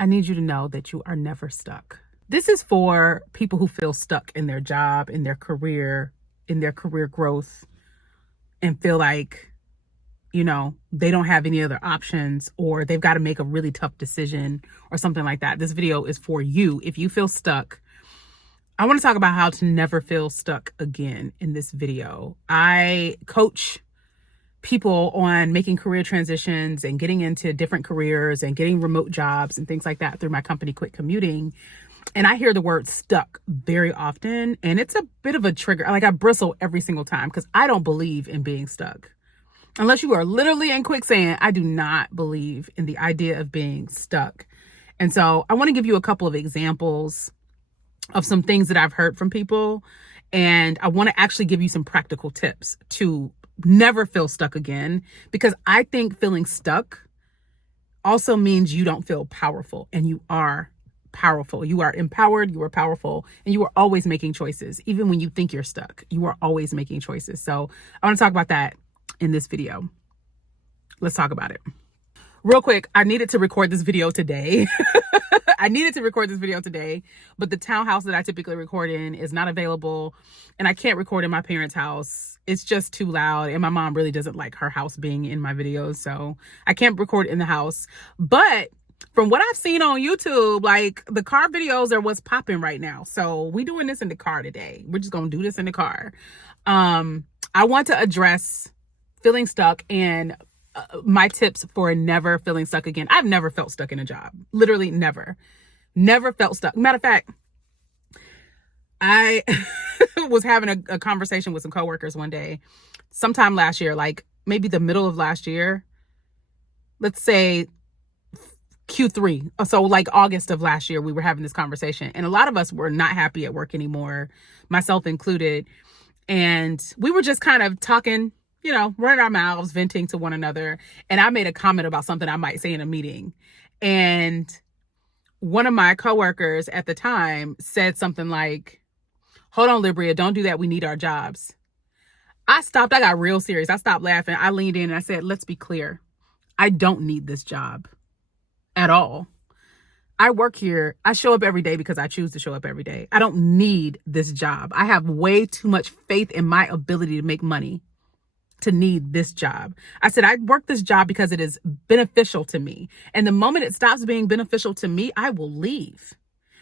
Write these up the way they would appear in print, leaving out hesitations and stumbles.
I need you to know that you are never stuck. This is for people who feel stuck in their job, in their career growth, and feel like, they don't have any other options, or they've got to make a really tough decision or something like that. This video is for you. If you feel stuck, I want to talk about how to never feel stuck again in this video. I coach people on making career transitions and getting into different careers and getting remote jobs and things like that through my company, Quit Commuting. And I hear the word stuck very often, and it's a bit of a trigger. Like, I bristle every single time because I don't believe in being stuck. Unless you are literally in quicksand, I do not believe in the idea of being stuck. And so I want to give you a couple of examples of some things that I've heard from people. And I want to actually give you some practical tips to never feel stuck again, because I think feeling stuck also means you don't feel powerful, and you are powerful. You are empowered, you are powerful, and you are always making choices. Even when you think you're stuck, you are always making choices. So I want to talk about that in this video. Let's talk about it. Real quick, I needed to record this video today. But the townhouse that I typically record in is not available, and I can't record in my parents' house. It's just too loud, and my mom really doesn't like her house being in my videos, so I can't record in the house. But from what I've seen on YouTube, like, the car videos are what's popping right now. So we doing this in the car today. We're just gonna do this in the car. I want to address feeling stuck and my tips for never feeling stuck again. I've never felt stuck in a job. Literally never felt stuck. Matter of fact, I was having a conversation with some coworkers one day, sometime last year, like maybe the middle of last year, let's say Q3. So like August of last year, we were having this conversation, and a lot of us were not happy at work anymore, myself included. And we were just kind of talking, running our mouths, venting to one another. And I made a comment about something I might say in a meeting. And one of my coworkers at the time said something like, "Hold on, Libria, don't do that. We need our jobs." I stopped. I got real serious. I stopped laughing. I leaned in and I said, let's be clear. I don't need this job at all. I work here. I show up every day because I choose to show up every day. I don't need this job. I have way too much faith in my ability to make money to need this job. I said, I work this job because it is beneficial to me. And the moment it stops being beneficial to me, I will leave,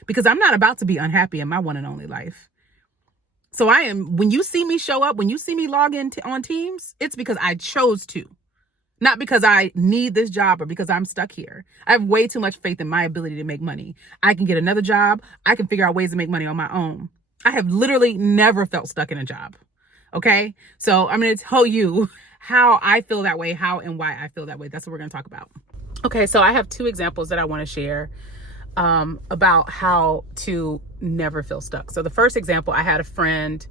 because I'm not about to be unhappy in my one and only life. So when you see me show up, when you see me log in on Teams, it's because I chose to, not because I need this job or because I'm stuck here. I have way too much faith in my ability to make money. I can get another job. I can figure out ways to make money on my own. I have literally never felt stuck in a job. Okay. So I'm going to tell you how I feel that way, how and why I feel that way. That's what we're going to talk about. Okay. So I have two examples that I want to share about how to never feel stuck. So the first example, I had a friend,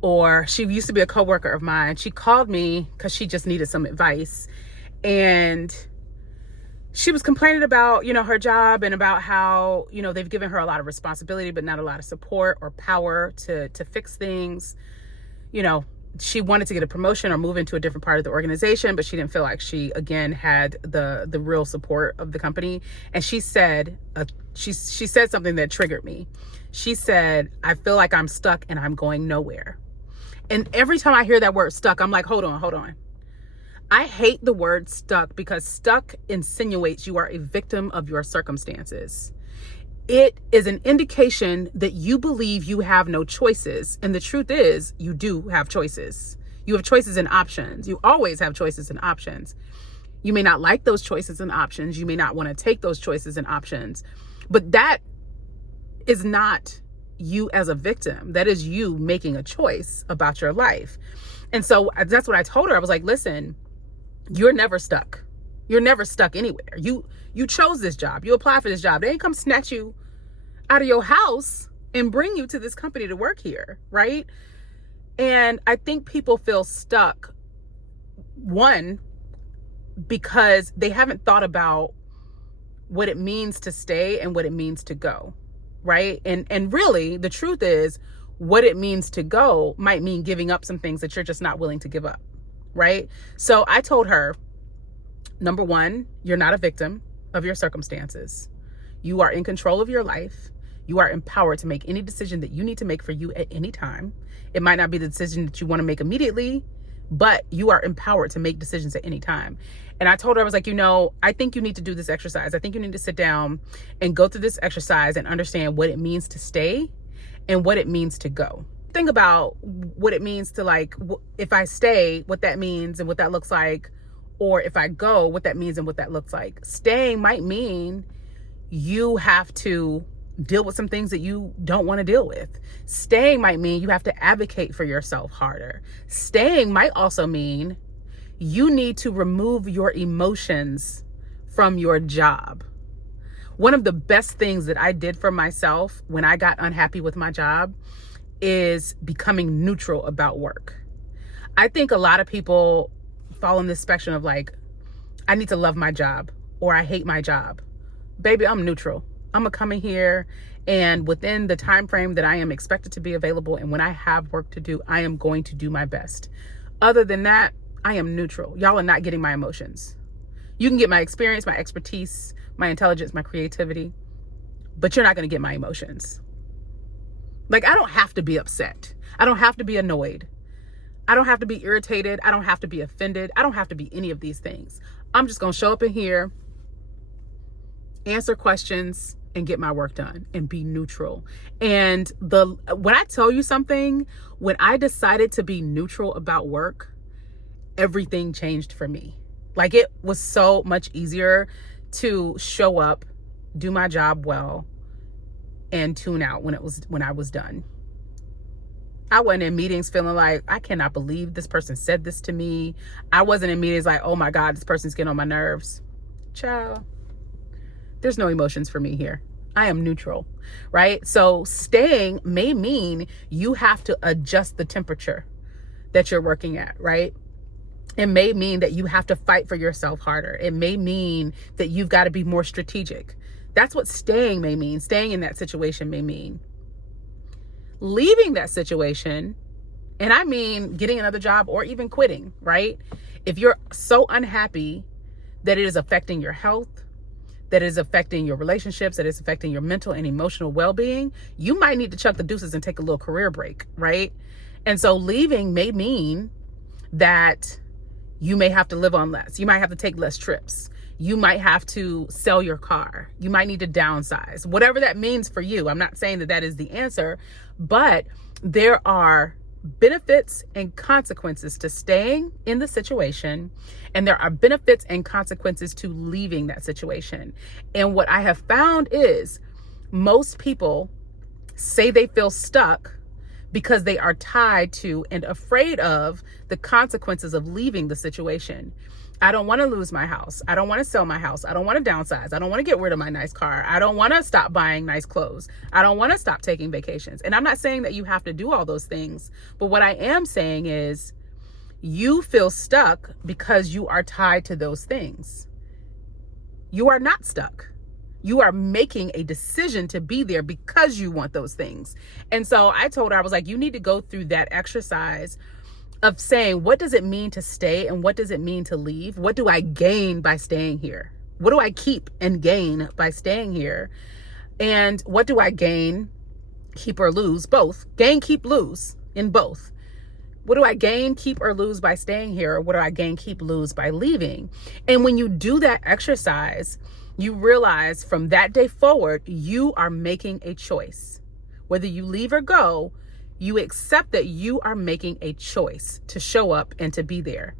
or she used to be a coworker of mine. She called me because she just needed some advice. And she was complaining about, her job, and about how, they've given her a lot of responsibility, but not a lot of support or power to fix things. She wanted to get a promotion or move into a different part of the organization, but she didn't feel like she, again, had the real support of the company. And she said, she said something that triggered me. She said, "I feel like I'm stuck and I'm going nowhere." And every time I hear that word stuck, I'm like, hold on. I hate the word stuck, because stuck insinuates you are a victim of your circumstances. It is an indication that you believe you have no choices. And the truth is, you do have choices. You have choices and options. You always have choices and options. You may not like those choices and options. You may not want to take those choices and options. But that is not you as a victim. That is you making a choice about your life. And so that's what I told her. I was like, listen, you're never stuck. You're never stuck anywhere. You chose this job. You applied for this job. They didn't come snatch you out of your house and bring you to this company to work here, right? And I think people feel stuck, one, because they haven't thought about what it means to stay and what it means to go, right? And really, the truth is, what it means to go might mean giving up some things that you're just not willing to give up, right? So I told her, number one, you're not a victim of your circumstances. You are in control of your life. You are empowered to make any decision that you need to make for you at any time. It might not be the decision that you want to make immediately, but you are empowered to make decisions at any time. And I told her, I was like, I think you need to do this exercise. I think you need to sit down and go through this exercise and understand what it means to stay and what it means to go. Think about what it means to, like, if I stay, what that means and what that looks like, or if I go, what that means and what that looks like. Staying might mean you have to deal with some things that you don't want to deal with. Staying might mean you have to advocate for yourself harder. Staying might also mean you need to remove your emotions from your job. One of the best things that I did for myself when I got unhappy with my job is becoming neutral about work. I think a lot of people fall in this spectrum of like, I need to love my job or I hate my job. Baby, I'm neutral. I'm gonna come in here and within the time frame that I am expected to be available and when I have work to do, I am going to do my best. Other than that, I am neutral. Y'all are not getting my emotions. You can get my experience, my expertise, my intelligence, my creativity, but you're not gonna get my emotions. Like, I don't have to be upset. I don't have to be annoyed. I don't have to be irritated. I don't have to be offended. I don't have to be any of these things. I'm just gonna show up in here, answer questions, and get my work done and be neutral. And when I tell you something, when I decided to be neutral about work, everything changed for me. Like, it was so much easier to show up, do my job well, and tune out when I was done. I wasn't in meetings feeling like, I cannot believe this person said this to me. I wasn't in meetings like, oh my God, this person's getting on my nerves. Child, there's no emotions for me here. I am neutral, right? So staying may mean you have to adjust the temperature that you're working at, right? It may mean that you have to fight for yourself harder. It may mean that you've got to be more strategic. That's what staying may mean. Staying in that situation may mean. Leaving that situation, and I mean getting another job or even quitting, right? If you're so unhappy that it is affecting your health, that is affecting your relationships, that is affecting your mental and emotional well-being, you might need to chuck the deuces and take a little career break, right? And so leaving may mean that you may have to live on less. You might have to take less trips. You might have to sell your car. You might need to downsize, whatever that means for you. I'm not saying that that is the answer, but there are benefits and consequences to staying in the situation, and there are benefits and consequences to leaving that situation. And what I have found is most people say they feel stuck because they are tied to and afraid of the consequences of leaving the situation. I don't want to lose my house. I don't want to sell my house. I don't want to downsize. I don't want to get rid of my nice car. I don't want to stop buying nice clothes. I don't want to stop taking vacations. And I'm not saying that you have to do all those things, but what I am saying is you feel stuck because you are tied to those things. You are not stuck. You are making a decision to be there because you want those things. And so I told her, I was like, you need to go through that exercise of saying, what does it mean to stay and what does it mean to leave? What do I gain by staying here? What do I keep and gain by staying here? And what do I gain, keep or lose? Both. Gain, keep, lose in both. What do I gain, keep, or lose by staying here? Or what do I gain, keep, lose by leaving? And when you do that exercise, you realize from that day forward, you are making a choice. Whether you leave or go, you accept that you are making a choice to show up and to be there.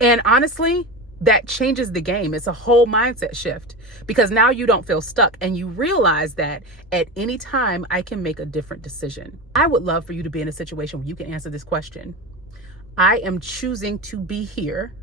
And honestly, that changes the game. It's a whole mindset shift because now you don't feel stuck and you realize that at any time I can make a different decision. I would love for you to be in a situation where you can answer this question. I am choosing to be here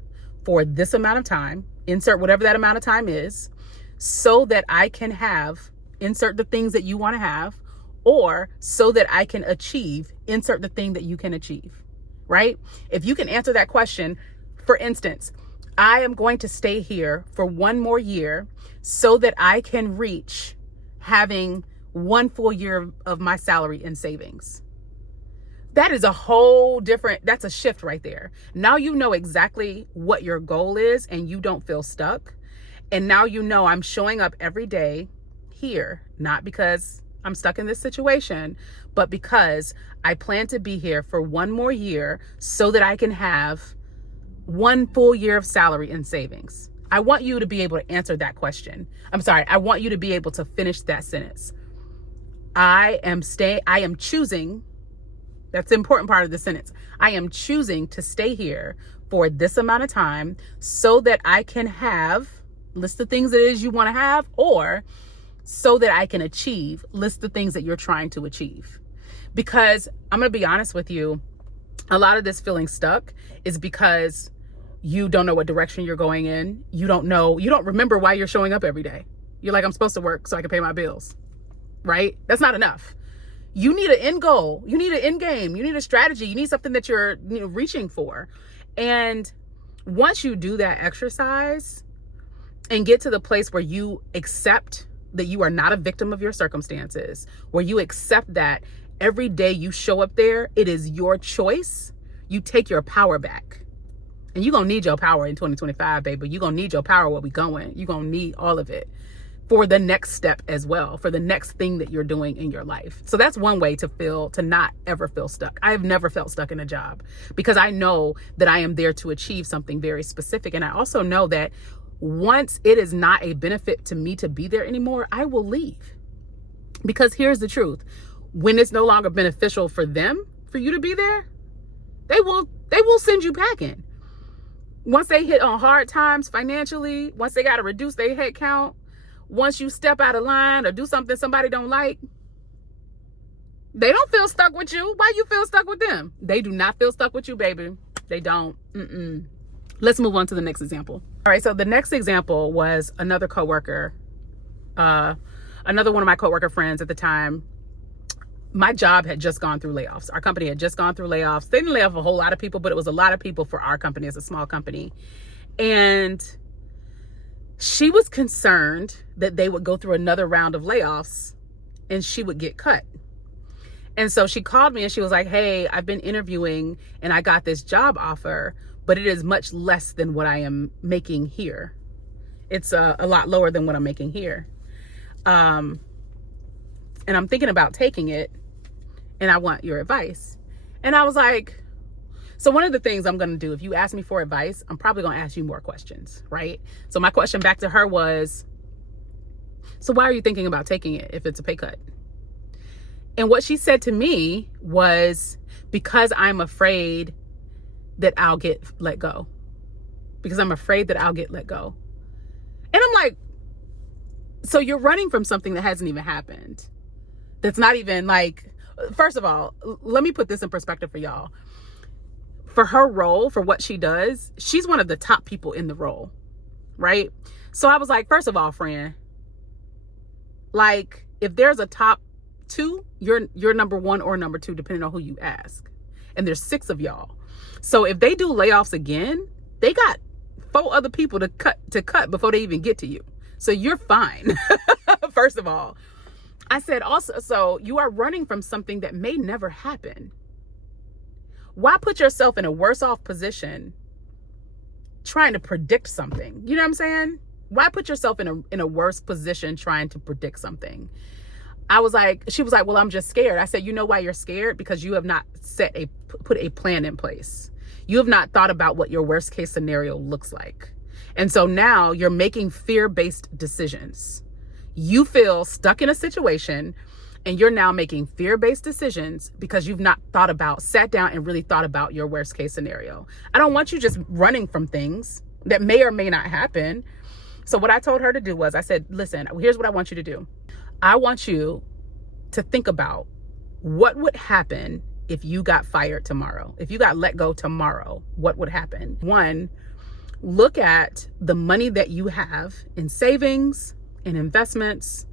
for this amount of time, insert whatever that amount of time is, so that I can have, insert the things that you want to have, or so that I can achieve, insert the thing that you can achieve, right? If you can answer that question, for instance, I am going to stay here for one more year so that I can reach having 1 full year of my salary in savings. That is a whole different, that's a shift right there. Now you know exactly what your goal is and you don't feel stuck. And now you know I'm showing up every day here, not because I'm stuck in this situation, but because I plan to be here for one more year so that I can have one full year of salary and savings. I want you to be able to answer that question. I want you to be able to finish that sentence. I am choosing, that's the important part of the sentence. I am choosing to stay here for this amount of time so that I can have, list the things that it is you want to have, or so that I can achieve, list the things that you're trying to achieve. Because I'm going to be honest with you, a lot of this feeling stuck is because you don't know what direction you're going in. You don't remember why you're showing up every day. You're like, I'm supposed to work so I can pay my bills, right? That's not enough. You need an end goal. You need an end game. You need a strategy. You need something that you're reaching for. And once you do that exercise and get to the place where you accept that you are not a victim of your circumstances, where you accept that every day you show up there, it is your choice, you take your power back. And you're going to need your power in 2025, baby. You're going to need your power where we going. You're going to need all of it for the next step as well, for the next thing that you're doing in your life. So that's one way to not ever feel stuck. I have never felt stuck in a job because I know that I am there to achieve something very specific. And I also know that once it is not a benefit to me to be there anymore, I will leave. Because here's the truth. When it's no longer beneficial for them, for you to be there, they will send you packing. Once they hit on hard times financially, once they got to reduce their head count, once you step out of line or do something somebody don't like, they don't feel stuck with you. Why you feel stuck with them? They do not feel stuck with you, baby. They don't. Let's move on to the next example. All right, so the next example was another coworker, another one of my coworker friends at the time. My job had just gone through layoffs. Our company had just gone through layoffs. They didn't lay off a whole lot of people, but it was a lot of people for our company as a small company. And she was concerned that they would go through another round of layoffs and she would get cut. And so she called me and she was like, hey, I've been interviewing and I got this job offer, but it is much less than what I am making here. It's a lot lower than what I'm making here. And I'm thinking about taking it and I want your advice. And I was like, so one of the things I'm going to do, if you ask me for advice, I'm probably going to ask you more questions, right? So my question back to her was, so why are you thinking about taking it if it's a pay cut? And what she said to me was, because I'm afraid that I'll get let go. Because I'm afraid that I'll get let go. And I'm like, so you're running from something that hasn't even happened. That's not even like, first of all, let me put this in perspective for y'all. For her role, for what she does, she's one of the top people in the role, right? So I was like, first of all, friend, like if there's a top two, you're number one or number two, depending on who you ask. And there's 6 of y'all. So if they do layoffs again, they got 4 other people to cut before they even get to you. So you're fine. First of all, I said also, so you are running from something that may never happen. Why put yourself in a worse off position trying to predict something? You know what I'm saying? Why put yourself in a worse position trying to predict something? She was like, well, I'm just scared. I said, you know why you're scared? Because you have not put a plan in place. You have not thought about what your worst case scenario looks like. And so now you're making fear-based decisions. You feel stuck in a situation and you're now making fear-based decisions because you've not sat down and really thought about your worst case scenario. I don't want you just running from things that may or may not happen. So what I told her to do was, I said, listen, here's what I want you to do. I want you to think about what would happen if you got fired tomorrow. If you got let go tomorrow, what would happen? 1, look at the money that you have in savings, in investments.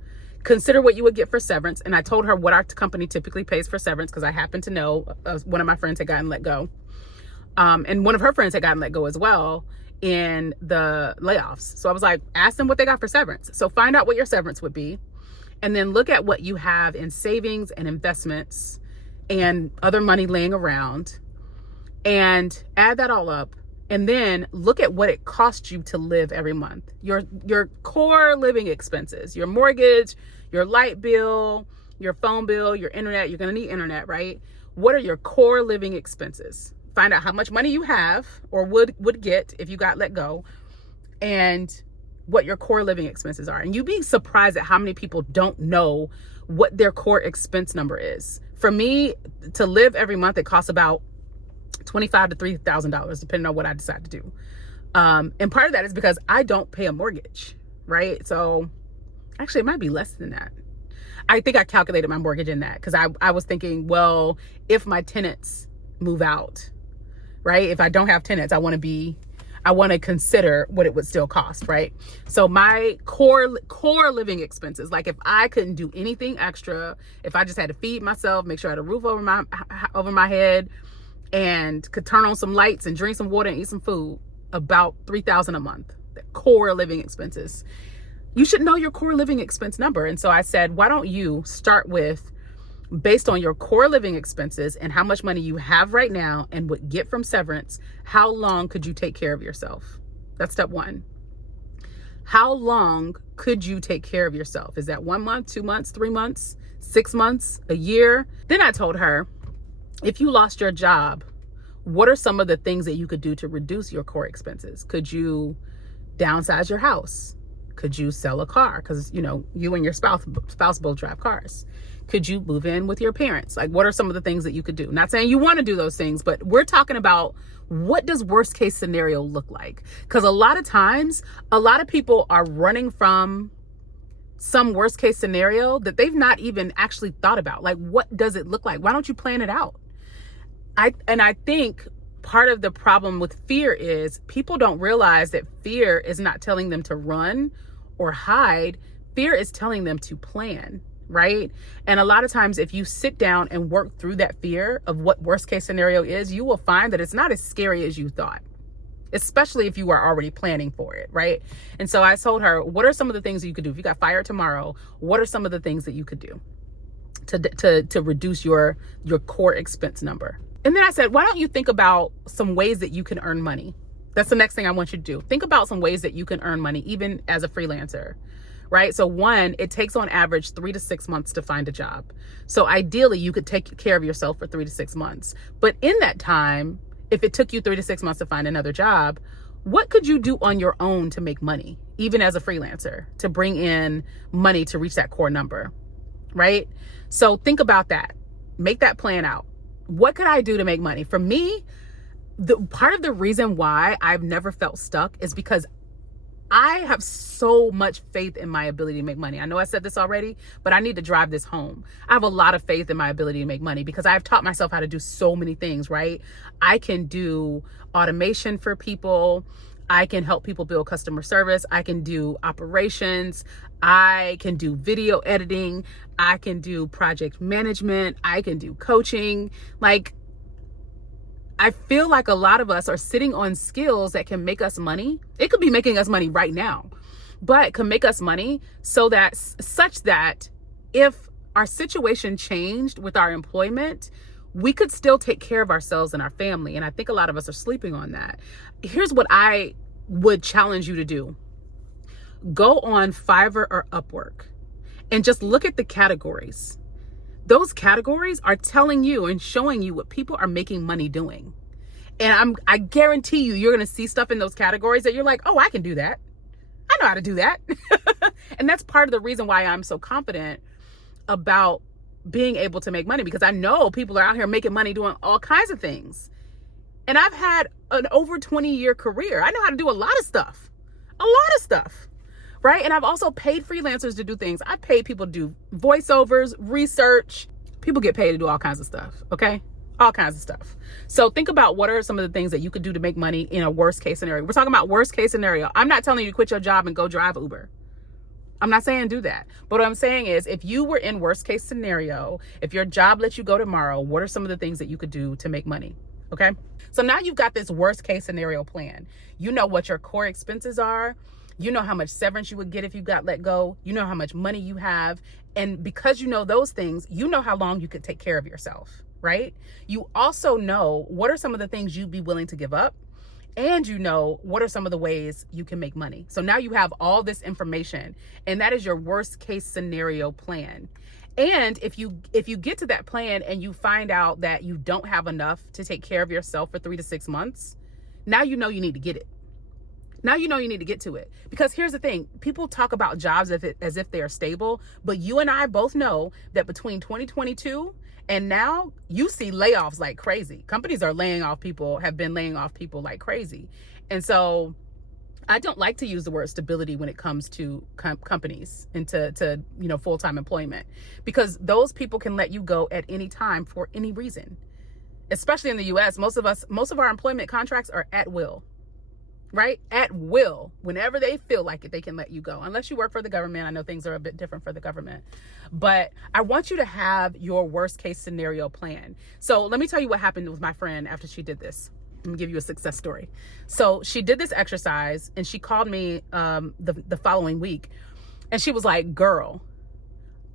Consider what you would get for severance. And I told her what our company typically pays for severance because I happen to know one of my friends had gotten let go. And one of her friends had gotten let go as well in the layoffs. So I was like, ask them what they got for severance. So find out what your severance would be. And then look at what you have in savings and investments and other money laying around and add that all up And then look at what it costs you to live every month. Your core living expenses, your mortgage, your light bill, your phone bill, your internet. You're going to need internet, right? What are your core living expenses? Find out how much money you have or would get if you got let go, and what your core living expenses are. And you'd be surprised at how many people don't know what their core expense number is. For me, to live every month, it costs about $2,500 to $3,000, depending on what I decide to do. And part of that is because I don't pay a mortgage, right? So actually it might be less than that. I think I calculated my mortgage in that because I was thinking, well, if my tenants move out, right? If I don't have tenants, I want to consider what it would still cost, right? So my core living expenses, like if I couldn't do anything extra, if I just had to feed myself, make sure I had a roof over my head, and could turn on some lights and drink some water and eat some food, about $3,000 a month. The core living expenses. You should know your core living expense number. And so I said, why don't you start with, based on your core living expenses and how much money you have right now and would get from severance, how long could you take care of yourself? That's step one. How long could you take care of yourself? Is that 1 month, 2 months, 3 months, 6 months, a year? Then I told her, if you lost your job, what are some of the things that you could do to reduce your core expenses? Could you downsize your house? Could you sell a car? Because, you and your spouse both drive cars. Could you move in with your parents? Like, what are some of the things that you could do? Not saying you want to do those things, but we're talking about, what does worst case scenario look like? Because a lot of times, a lot of people are running from some worst case scenario that they've not even actually thought about. Like, what does it look like? Why don't you plan it out? I think part of the problem with fear is people don't realize that fear is not telling them to run or hide. Fear is telling them to plan, right? And a lot of times, if you sit down and work through that fear of what worst case scenario is, you will find that it's not as scary as you thought, especially if you are already planning for it, right? And so I told her, what are some of the things that you could do? If you got fired tomorrow, what are some of the things that you could do to reduce your core expense number? And then I said, why don't you think about some ways that you can earn money? That's the next thing I want you to do. Think about some ways that you can earn money, even as a freelancer, right? So one, it takes on average 3 to 6 months to find a job. So ideally, you could take care of yourself for 3 to 6 months. But in that time, if it took you 3 to 6 months to find another job, what could you do on your own to make money, even as a freelancer, to bring in money to reach that core number, right? So think about that. Make that plan out. What could I do to make money? For me, the part of the reason why I've never felt stuck is because I have so much faith in my ability to make money. I know I said this already, but I need to drive this home. I have a lot of faith in my ability to make money because I've taught myself how to do so many things, right? I can do automation for people. I can help people build customer service. I can do operations. I can do video editing. I can do project management. I can do coaching. Like, I feel like a lot of us are sitting on skills that can make us money. It could be making us money right now, but can make us money such that if our situation changed with our employment, we could still take care of ourselves and our family. And I think a lot of us are sleeping on that. Here's what I would challenge you to do. Go on Fiverr or Upwork and just look at the categories. Those categories are telling you and showing you what people are making money doing. And I guarantee you're going to see stuff in those categories that you're like, oh, I can do that. I know how to do that. And that's part of the reason why I'm so confident about being able to make money, because I know people are out here making money doing all kinds of things. And I've had an over 20-year career. I know how to do a lot of stuff, right? And I've also paid freelancers to do things. I've paid people to do voiceovers, research. People get paid to do all kinds of stuff, okay? All kinds of stuff. So think about what are some of the things that you could do to make money in a worst case scenario. We're talking about worst case scenario. I'm not telling you to quit your job and go drive Uber. I'm not saying do that. But what I'm saying is, if you were in worst case scenario, if your job lets you go tomorrow, what are some of the things that you could do to make money? Okay. So now you've got this worst case scenario plan. You know what your core expenses are. You know how much severance you would get if you got let go. You know how much money you have. And because you know those things, you know how long you could take care of yourself, right? You also know what are some of the things you'd be willing to give up and you know what are some of the ways you can make money. So now you have all this information, and that is your worst case scenario plan. And if you get to that plan and you find out that you don't have enough to take care of yourself for 3 to 6 months, now you know you need to get it. Now you know you need to get to it. Because here's the thing, people talk about jobs as if they are stable, but you and I both know that between 2022 and now, you see layoffs like crazy. Companies are laying off people, have been laying off people like crazy. And so I don't like to use the word stability when it comes to companies and to full-time employment, because those people can let you go at any time for any reason. Especially in the US, most of our employment contracts are at will. Right? At will. Whenever they feel like it, they can let you go. Unless you work for the government. I know things are a bit different for the government. But I want you to have your worst case scenario plan. So let me tell you what happened with my friend after she did this. Let me give you a success story. So she did this exercise and she called me the following week. And she was like, girl,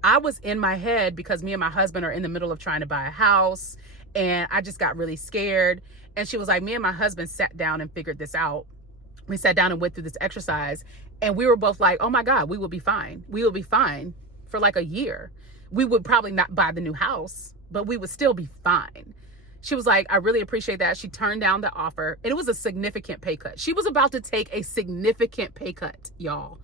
I was in my head because me and my husband are in the middle of trying to buy a house. And I just got really scared. And she was like, me and my husband sat down and figured this out. We sat down and went through this exercise, and we were both like, oh my God, we will be fine. We will be fine for like a year. We would probably not buy the new house, but we would still be fine. She was like, I really appreciate that. She turned down the offer, and it was a significant pay cut. She was about to take a significant pay cut, y'all.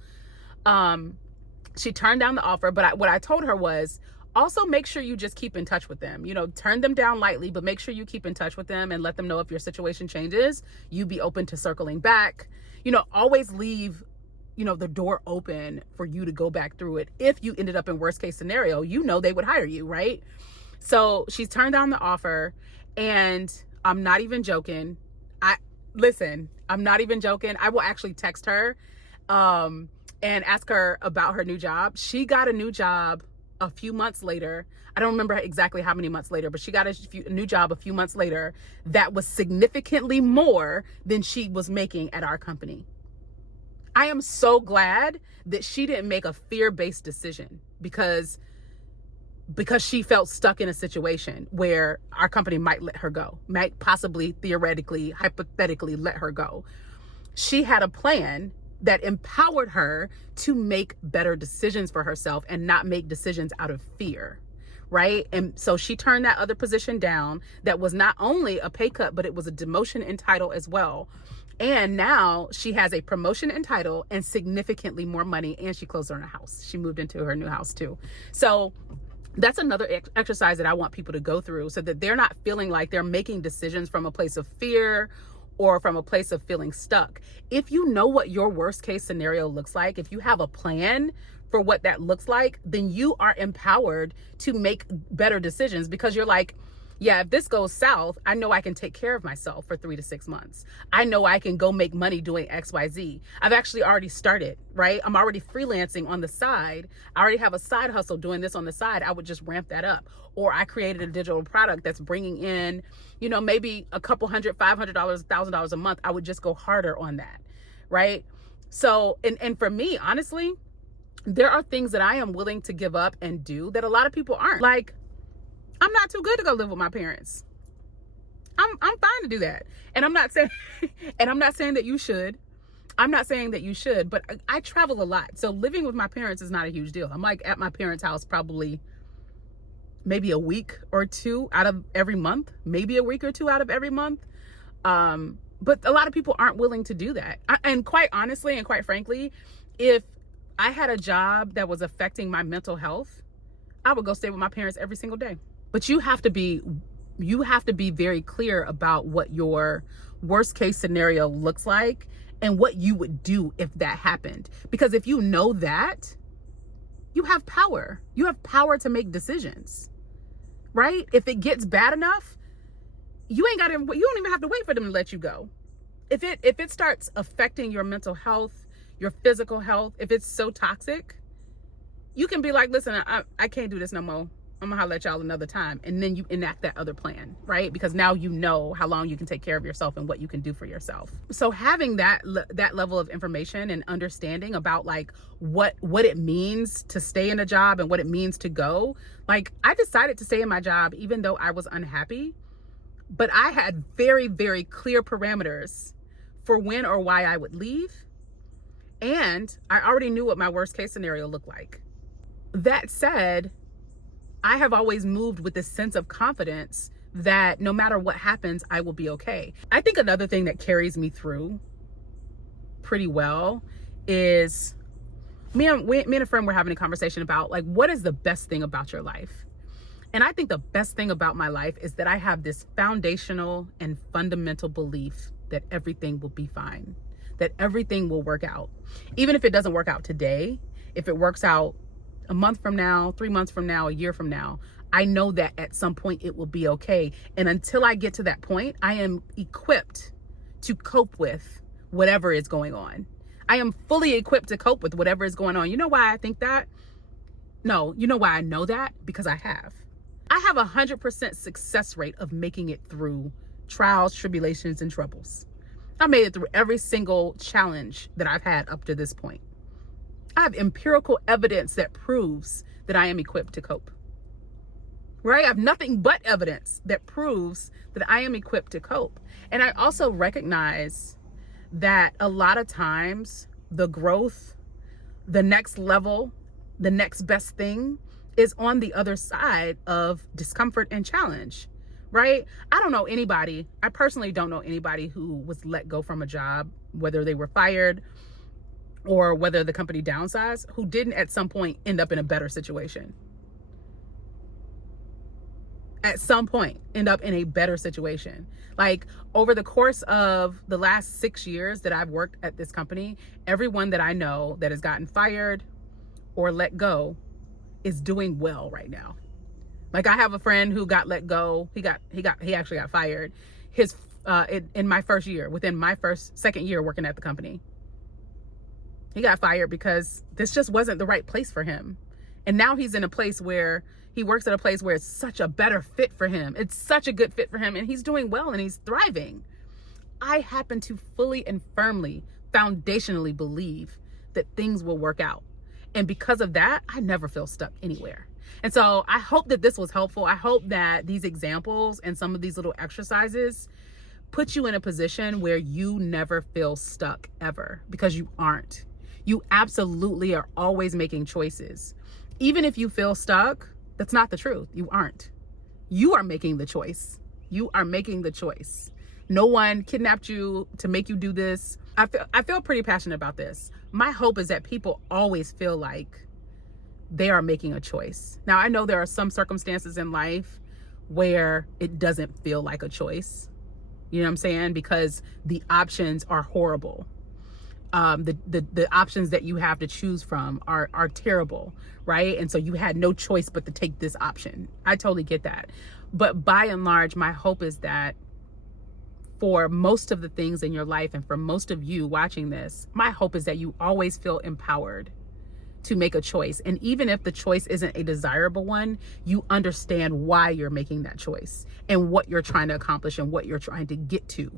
She turned down the offer, but what I told her was, also make sure you just keep in touch with them. Turn them down lightly, but make sure you keep in touch with them and let them know if your situation changes, you be open to circling back. Always leave, the door open for you to go back through it. If you ended up in worst case scenario, they would hire you, right? So she's turned down the offer, and I'm not even joking. I'm not even joking. I will actually text her and ask her about her new job. She got a new job a few months later. I don't remember exactly how many months later, but she got a new job a few months later that was significantly more than she was making at our company. I am so glad that she didn't make a fear-based decision because she felt stuck in a situation where our company might let her go, might possibly, theoretically, hypothetically let her go. She had a plan that empowered her to make better decisions for herself and not make decisions out of fear, right? And so she turned that other position down. That was not only a pay cut, but it was a demotion in title as well. And now she has a promotion in title and significantly more money, and she closed on her house. She moved into her new house too. So that's another exercise that I want people to go through so that they're not feeling like they're making decisions from a place of fear or from a place of feeling stuck. If you know what your worst case scenario looks like, if you have a plan for what that looks like, then you are empowered to make better decisions, because you're like, yeah, if this goes south, I know I can take care of myself for 3 to 6 months. I know I can go make money doing XYZ. I've actually already started, right? I'm already freelancing on the side. I already have a side hustle doing this on the side. I would just ramp that up. Or I created a digital product that's bringing in, maybe a couple $100, $500, $1,000 a month. I would just go harder on that, right? So, and for me, honestly, there are things that I am willing to give up and do that a lot of people aren't. Like, I'm not too good to go live with my parents. I'm fine to do that. And I'm not saying that you should. I'm not saying that you should, but I travel a lot. So living with my parents is not a huge deal. I'm like at my parents' house probably maybe a week or two out of every month, maybe a week or two out of every month. But a lot of people aren't willing to do that. And quite honestly and quite frankly, if I had a job that was affecting my mental health, I would go stay with my parents every single day. But you have to be very clear about what your worst case scenario looks like and what you would do if that happened. Because if you know that, you have power. You have power to make decisions, right? If it gets bad enough, you don't even have to wait for them to let you go. If it starts affecting your mental health, your physical health, if it's so toxic, you can be like, listen, I can't do this no more. I'm gonna holler at y'all another time. And then you enact that other plan, right? Because now you know how long you can take care of yourself and what you can do for yourself. So having that level of information and understanding about like what it means to stay in a job and what it means to go. Like, I decided to stay in my job even though I was unhappy, but I had very, very clear parameters for when or why I would leave. And I already knew what my worst case scenario looked like. That said, I have always moved with this sense of confidence that no matter what happens, I will be okay. I think another thing that carries me through pretty well is me and a friend were having a conversation about, like, what is the best thing about your life? And I think the best thing about my life is that I have this foundational and fundamental belief that everything will be fine, that everything will work out. Even if it doesn't work out today, if it works out a month from now, 3 months from now, a year from now, I know that at some point it will be okay. And until I get to that point, I am equipped to cope with whatever is going on. I am fully equipped to cope with whatever is going on. You know why I think that? No, you know why I know that? Because I have 100% success rate of making it through trials, tribulations, and troubles. I made it through every single challenge that I've had up to this point. I have empirical evidence that proves that I am equipped to cope. Right? I have nothing but evidence that proves that I am equipped to cope. And I also recognize that a lot of times the growth, the next level, the next best thing is on the other side of discomfort and challenge, right? I personally don't know anybody who was let go from a job, whether they were fired or whether the company downsized, who didn't at some point end up in a better situation. At some point end up in a better situation. Like, over the course of the last 6 years that I've worked at this company, everyone that I know that has gotten fired or let go is doing well right now. Like, I have a friend who got let go. He actually got fired in my first year, within my second year working at the company. He got fired because this just wasn't the right place for him. And now he's in a place where he works at a place where it's such a better fit for him. It's such a good fit for him, and he's doing well and he's thriving. I happen to fully and firmly, foundationally believe that things will work out. And because of that, I never feel stuck anywhere. And so I hope that this was helpful. I hope that these examples and some of these little exercises put you in a position where you never feel stuck ever, because you aren't. You absolutely are always making choices. Even if you feel stuck, that's not the truth. You aren't. You are making the choice. You are making the choice. No one kidnapped you to make you do this. I feel pretty passionate about this. My hope is that people always feel like they are making a choice. Now, I know there are some circumstances in life where it doesn't feel like a choice. You know what I'm saying? Because the options are horrible. The options that you have to choose from are terrible, right? And so you had no choice but to take this option. I totally get that. But by and large, my hope is that for most of the things in your life, and for most of you watching this, my hope is that you always feel empowered to make a choice. And even if the choice isn't a desirable one, you understand why you're making that choice and what you're trying to accomplish and what you're trying to get to,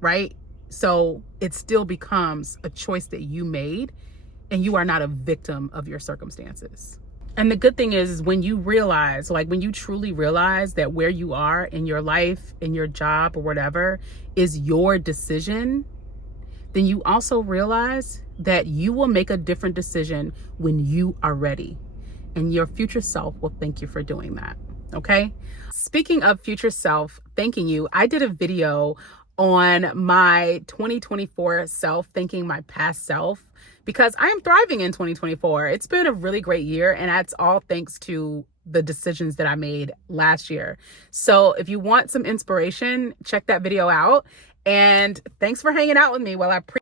right? So it still becomes a choice that you made, and you are not a victim of your circumstances. And the good thing is when you realize, like when you truly realize that where you are in your life, in your job or whatever is your decision, then you also realize that you will make a different decision when you are ready. And your future self will thank you for doing that. Okay? Speaking of future self thanking you, I did a video on my 2024 self thanking my past self, because I am thriving in 2024. It's been a really great year, and that's all thanks to the decisions that I made last year. So if you want some inspiration, check that video out. And thanks for hanging out with me while I